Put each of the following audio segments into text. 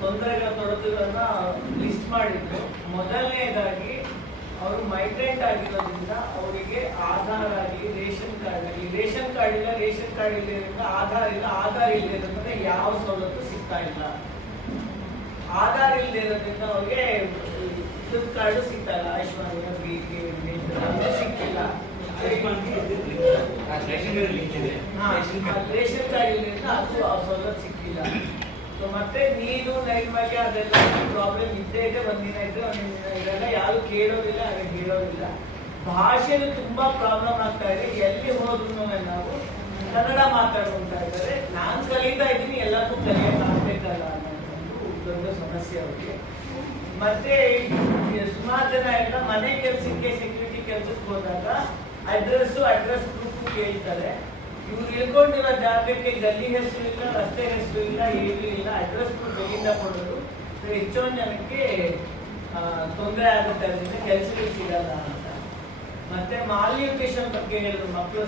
ತೊಡಕುಗಳನ್ನ list ಮಾಡಿದ್ರು. ಮೊದಲನೇದಾಗಿ ಅವರು ಮೈಗ್ರೆಂಟ್ ಆಗಿರೋದ್ರಿಂದ ಅವರಿಗೆ ಆಧಾರ್ ಆಗಲಿ ರೇಷನ್ ಕಾರ್ಡ್ ಆಗಲಿ, ರೇಷನ್ ಕಾರ್ಡ್ ಇಲ್ಲ, ರೇಷನ್ ಕಾರ್ಡ್ ಇಲ್ಲದ್ರಿಂದ ಆಧಾರ್ ಇಲ್ಲ, ಆಧಾರ್ ಇಲ್ಲದ್ರಿಂದ ಯಾವ ಸವಲತ್ತು ಸಿಗ್ತಾ ಇಲ್ಲ. ಆಧಾರ್ ಇಲ್ಲದೆ ಇರೋದ್ರಿಂದ ಅವ್ರಿಗೆ ವಿದ್ಯುತ್ ಕಾರ್ಡ್ ಸಿಗ್ತಾ ಇಲ್ಲ, ಆಯುಷ್ಮಾನ್ ಸಿಕ್ಕಿಲ್ಲ. ರೇಷನ್ ಕಾರ್ಡ್ ಇಲ್ಲದ್ರಿಂದ ಅದು ಆ ಸವಲತ್ತು ಸಿಕ್ಕಿಲ್ಲ. ಸೊ ಮತ್ತೆ ನೀರು ನೈರ್ಮಲ್ಯ ಅದೆಲ್ಲ ಪ್ರಾಬ್ಲಮ್ ಇದ್ದೇ ಇದೆ. ಒಂದಿನ ಇದ್ರೆ ಒಂದಿನ ಇರಲ್ಲ, ಯಾರು ಕೇಳೋದಿಲ್ಲ, ಹಾಗೆ ಹೇಳೋದಿಲ್ಲ. ಭಾಷೆಯಲ್ಲಿ ತುಂಬಾ ಪ್ರಾಬ್ಲಮ್ ಆಗ್ತಾ ಇದೆ. ಎಲ್ಲಿ ಹೋದ್ರು ನಾವು ಕನ್ನಡ ಮಾತಾಡ್ಕೊಂತಾ ಇದ್ದಾರೆ. ನಾನ್ ಕಲಿತಾ ಇದ್ದೀನಿ, ಎಲ್ಲರಿಗೂ ಕಲಿಯಕ್ಕೆ ಆಗ್ಬೇಕಲ್ಲ ಅನ್ನೋದು ದೊಡ್ಡ ಸಮಸ್ಯೆ ಅವ್ರಿಗೆ. ಮತ್ತೆ ಸುಮಾರು ಜನ ಎಲ್ಲ ಮನೆ ಕೆಲ್ಸಕ್ಕೆ ಸೆಕ್ಯೂರಿಟಿ ಕೆಲ್ಸಕ್ಕೆ ಹೋದಾಗ ಅಡ್ರೆಸ್ ಪ್ರೂಫ್ ಕೇಳ್ತಾರೆ. ಇವ್ರು ಇಳ್ಕೊಂಡಿರೋ ಜಾಗಕ್ಕೆ ಗಲ್ಲಿ ಹೆಸರು ಇಲ್ಲ, ರಸ್ತೆ ಹೆಸರು ಇಲ್ಲ, ಏನೂ ಇಲ್ಲ, ಅಡ್ರೆಸ್ ಪ್ರೂಫ್ ಎಲ್ಲಿಂದ ಕೊಡೋದು. ಹೆಚ್ಚೊಂದು ಜನಕ್ಕೆ ತೊಂದರೆ ಆಗುತ್ತೆ, ಅದರಿಂದ ಕೆಲಸಗಳು ಸಿಗಲ್ಲ ಅಂತ. ಮತ್ತೆ ಮಾಲ್ನ್ಯೂಟ್ರಿಷನ್ ಬಗ್ಗೆ ಹೇಳಿದ್ರು ಮಕ್ಕಳು.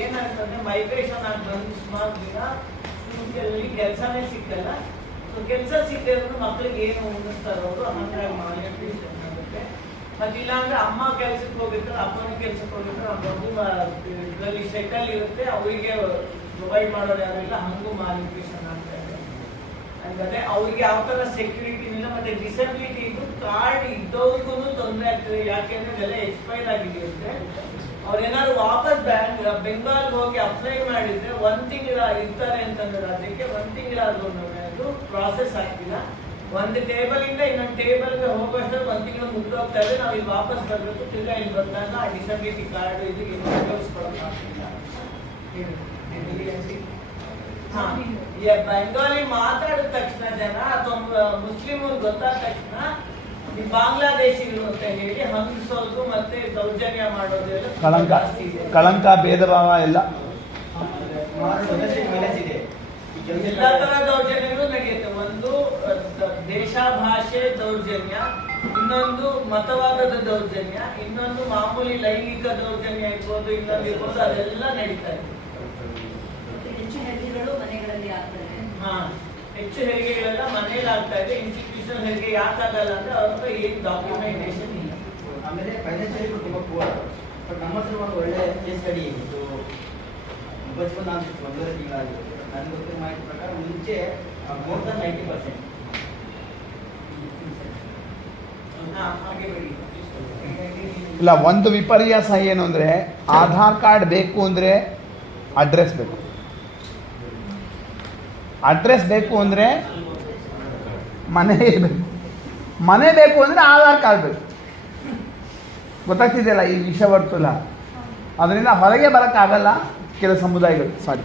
ಏನಾಗ್ತಂದ್ರೆ ಮೈಗ್ರೇಷನ್ ಆಗಿ ಬಂದು ಸುಮಾರು ದಿನ ಕೆಲಸನೇ ಸಿಕ್ಕಲ್ಲ. ಸೊ ಕೆಲಸ ಸಿಕ್ಕಿದ್ರು ಮಕ್ಳಿಗೆ ಏನು ಉಣಿಸ್ತಾರೋ ಅವರು, ಹಂಗಾಗಿ ಮಾಲ್ನ್ಯೂಟ್ರಿಷನ್ ಆಗುತ್ತೆ. ಮತ್ತೆ ಇಲ್ಲಾಂದ್ರೆ ಅಮ್ಮ ಕೆಲ್ಸಕ್ಕೆ ಹೋಗಿರ್ತಾರೆ, ಅಪ್ಪನ ಕೆಲ್ಸಕ್ಕೆ ಹೋಗಿರ್ತಾರೆ, ಮಗು ಇದರಲ್ಲಿ ಸೆಟಲ್ ಇರುತ್ತೆ, ಅವರಿಗೆ ಪ್ರೊವೈಡ್ ಮಾಡೋರು ಯಾರಿಲ್ಲ, ಹಂಗೂ ಮಾಲ್ನ್ಯೂಟ್ರಿಷನ್ ಆಗ್ತಾ ಇದೆ. ಅಂದ್ರೆ ಅವ್ರಿಗೆ ಯಾವ ತರ ಸೆಕ್ಯೂರಿಟಿ ಇಲ್ಲ. ಮತ್ತೆ ಡಿಸಬಿಲಿಟಿ ಇದು ಕಾರ್ಡ್ ಇದ್ದವ್ರಿಗೂ ತೊಂದರೆ ಆಗ್ತದೆ. ಯಾಕೆಂದ್ರೆ ಇದೆಲ್ಲ ಎಕ್ಸ್ಪೈರ್ ಆಗಿರುತ್ತೆ. ಅವ್ರೇನಾದ್ರು ವಾಪಸ್ ಬೆಂಗಾಲ್ ಹೋಗಿ ಅಪ್ಲೈ ಮಾಡಿದ್ರೆ 1 ತಿಂಗಳ ಇರ್ತಾರೆ ಅಂತಂದ್ರೆ ಅದಕ್ಕೆ 1 ತಿಂಗಳಾದ್ರೂ ಅದು ಪ್ರಾಸೆಸ್ ಆಗ್ತಿಲ್ಲ. ಒಂದು ಟೇಬಲ್ ಇಂದ ಇನ್ನೊಂದು ಟೇಬಲ್ಗೆ ಹೋಗೋಷ್ಟ್ರಲ್ಲಿ 1 ತಿಂಗಳು ಮುಗಿದೋಗ್ತಾ ಇದೆ. ನಾವು ಇಲ್ಲಿ ವಾಪಸ್ ಬರ್ಬೇಕು. ತಿರ್ಗಾ ಇಲ್ಲಿ ಬಂದಾಗ ಆ ಡಿಸಬಿಲಿಟಿ ಕಾರ್ಡ್ ಇದು ಉಪಯೋಗಿಸ್ಕೊಳಕ್ ಆಗ್ತಿಲ್ಲ. ಬೆಂಗಾಲಿ ಮಾತಾಡಿದ ತಕ್ಷಣ ಜನ ಅಥವಾ ಮುಸ್ಲಿಮರು ಗೊತ್ತಾದ ತಕ್ಷಣ ಬಾಂಗ್ಲಾದೇಶಿಗಳು ಅಂತ ಹೇಳಿ ಹಂಗಿಸೋದು ಮತ್ತೆ ದೌರ್ಜನ್ಯ ಮಾಡೋದೆಲ್ಲ ಕಳಂಕ ಭೇದ ಭಾವ ಎಲ್ಲ ತರ ದೌರ್ಜನ್ಯಗಳು ನಡೆಯುತ್ತೆ. ಒಂದು ದೇಶ ಭಾಷೆ ದೌರ್ಜನ್ಯ, ಇನ್ನೊಂದು ಮತವಾದದ ದೌರ್ಜನ್ಯ, ಇನ್ನೊಂದು ಮಾಮೂಲಿ ಲೈಂಗಿಕ ದೌರ್ಜನ್ಯ ಇರ್ಬೋದು, ಇನ್ನೊಂದು ಇರ್ಬೋದು, ಅದೆಲ್ಲ ನಡೀತಾ ಇದೆ. ಹೆಚ್ಚು ಹೆರಿಗೆಗಳು ಮನೆಗಳಲ್ಲಿ ಆಗ್ತದೆ. ಹೆಚ್ಚು ಹೆರಿಗೆಗಳೆಲ್ಲ ಮನೇಲಿ ಆಗ್ತಾ ಇದೆ. ಇನ್ಸ್ಟಿಟ್ಯೂಷನ್ ಹೆರಿಗೆ ಯಾಕಾಗಲ್ಲ ಅಂದ್ರೆ ಅವ್ರ ಹತ್ರ ಏನ್ ಡಾಕ್ಯುಮೆಂಟೇಶನ್ ಇಲ್ಲ. ಆಮೇಲೆ ಫೈನಾನ್ಷಿಯಲಿ ತುಂಬಾ ಪೂರ್. ಬಟ್ ನಮ್ಮ ಹತ್ರ ಒಂದು ಒಳ್ಳೆ ಕೇಸ್ ಸ್ಟಡಿ ಇದು ಬಚಪನ್ ಅಂತ 1.5 ತಿಂಗಳಾಗಿದೆ. ನನಗೆ ಗೊತ್ತಿರೋ ಮಾಹಿತಿ ಪ್ರಕಾರ ಮುಂಚೆ ಮೋರ್ ದನ್ 90%. ಇಲ್ಲ, ಒಂದು ವಿಪರ್ಯಾಸ ಏನು ಅಂದರೆ ಆಧಾರ್ ಕಾರ್ಡ್ ಬೇಕು ಅಂದರೆ ಅಡ್ರೆಸ್ ಬೇಕು. ಅಡ್ರೆಸ್ ಬೇಕು ಅಂದರೆ ಮನೆ ಬೇಕು. ಮನೆ ಬೇಕು ಅಂದರೆ ಆಧಾರ್ ಕಾರ್ಡ್ ಬೇಕು. ಗೊತ್ತಾಗ್ತಿದೆಯಲ್ಲ ಈ ವಿಷಯ ಬರ್ತಲ್ಲ. ಅದರಿಂದ ಹೊರಗೆ ಬರೋಕ್ಕಾಗಲ್ಲ ಕೆಲ ಸಮುದಾಯಗಳು. ಸಾರಿ.